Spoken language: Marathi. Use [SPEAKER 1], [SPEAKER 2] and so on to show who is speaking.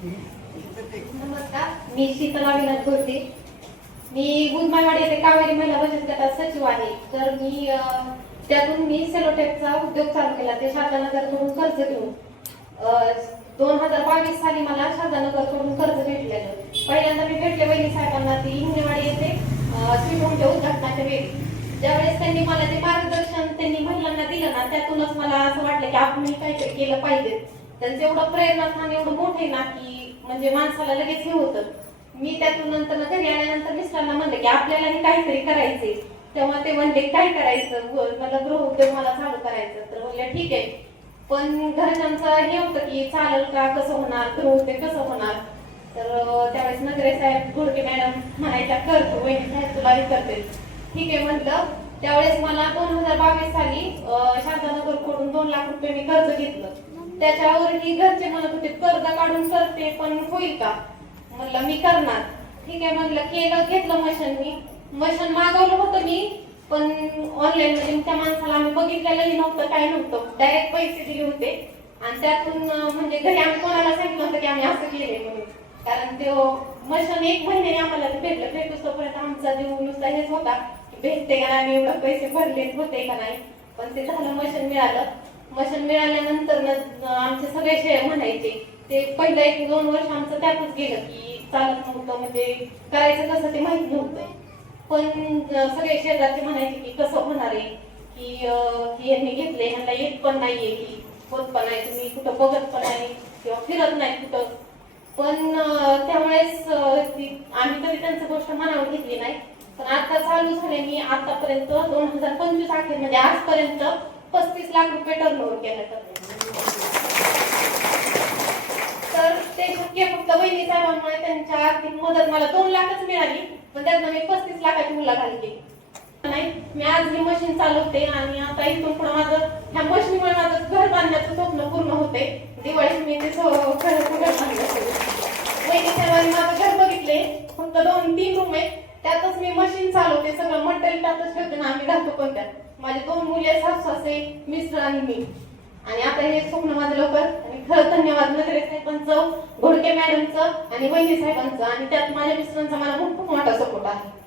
[SPEAKER 1] नमस्कार मी शीतला विनाथ गोरते मी गुदमायवाडी येथे कावेरी महिला बचत गटात सचिव आहे. तर मी त्यातून मी सेलोटेकचा उद्योग चालू केला. ते शारदानगरकडून कर्ज घेऊन दोन हजार बावीस साली मला शारदानगरकडून कर्ज भेटलेलं. पहिल्यांदा मी भेटले वहिनी साहेबांना ती हिंगणेवाडी येथे श्रीभूमच्या उद्घाटनाच्या वेळी. ज्यावेळेस त्यांनी मला ते मार्गदर्शन त्यांनी महिलांना दिलं ना त्यातूनच मला असं वाटलं की आपण काहीतरी केलं पाहिजे. त्यांचं एवढं प्रेरणास्थान एवढं मोठे ना की म्हणजे माणसाला लगेच हे होतं. मी त्यातून नंतर घरी आल्यानंतर मिस्टरांना म्हणलं की आपल्यालाही काहीतरी करायचे तेव्हा ते म्हणले काय करायचं? मला गृह उद्योग मला चालू करायचं. तर म्हणलं ठीक आहे. पण घरच्यांचं हे होतं की चालेल का? कसं होणार? गृह उद्योग कसं होणार? तर त्यावेळेस नगरे साहेब घोडके मॅडम म्हणायच्या करतो बहिणी साहेब तुला हे करते ठीक आहे म्हटलं. त्यावेळेस मला दोन हजार बावीस साली अं, शारदानगरकडून दोन लाख रुपये मी कर्ज घेतलं. त्याच्यावरही घरचे म्हणत होते कर्ज काढून करते पण होईल का? म्हणलं मी करणार. ठीक आहे म्हणलं केलं घेतलं मशीन मी मशीन मागवलं होतं मी पण ऑनलाईन म्हणजे त्या माणसाला आम्ही बघितलेलंही नव्हतं काय नव्हतं. डायरेक्ट पैसे दिले होते. आणि त्यातून म्हणजे घरी आम्ही कोणाला सांगितलं होतं की आम्ही असं केलंय म्हणून. कारण ते मशीन एक महिन्याने आम्हाला ते भेटलं भेटूस तोपर्यंत आमचा जीव नुसता हेच होता की भेटते का नाही आम्ही एवढं पैसे भरले होते का नाही. पण ते झालं मशीन मिळालं. मशीन मिळाल्यानंतर ना आमचे सगळे शेअर म्हणायचे. ते पहिलं एक दोन वर्ष आमचं त्यातच गेलं की चालत नव्हतं म्हणजे करायचं कसं ते माहीत नव्हतं. पण सगळे शेजारचे म्हणायचे की कसं होणार आहे की यांनी घेतले ह्यांना येत पण नाहीये की होत पण नाही तुम्ही कुठं बघत पण नाही किंवा फिरत नाही कुठं. पण त्यामुळेच त्यावेळेस आम्ही तरी त्यांचं गोष्ट मनावर घेतली नाही. पण आता चालू झाले मी आतापर्यंत दोन हजार पंचवीस अखेर म्हणजे आजपर्यंत पस्तीस लाख रुपये टर्नओव्हर केलं तर. ते शक्य फक्त बहिणी साहेबांमुळे त्यांच्या आर्थिक मदत मला दोन लाखच मिळाली पण त्यातनं मी पस्तीस लाखाची मुलाखत केली. नाही मी आज ही मशीन चालवते आणि आता इथून पुढे माझं ह्या मशीनमुळे माझं घर बांधण्याचं स्वप्न पूर्ण होते दिवाळीत मी ते घर बांधलं. वहिनी साहेबांनी माझं घर बघितले फक्त दोन तीन रूम आहेत. त्यातच मी मशीन चालवते सगळं मटेरियल त्यातच ठेवते ना आम्ही राहतो पण त्यात. माझे दोन मुले सास सासे मिस्टर आणि मी. आणि आता हे स्वप्न माझं लवकर. आणि खरं धन्यवाद नगरे साहेबांचं घोडके मॅडमचं आणि वहिनी साहेबांचं. आणि त्यात माझ्या मिस्टरांचा मला खूप मोठा सपोर्ट आहे.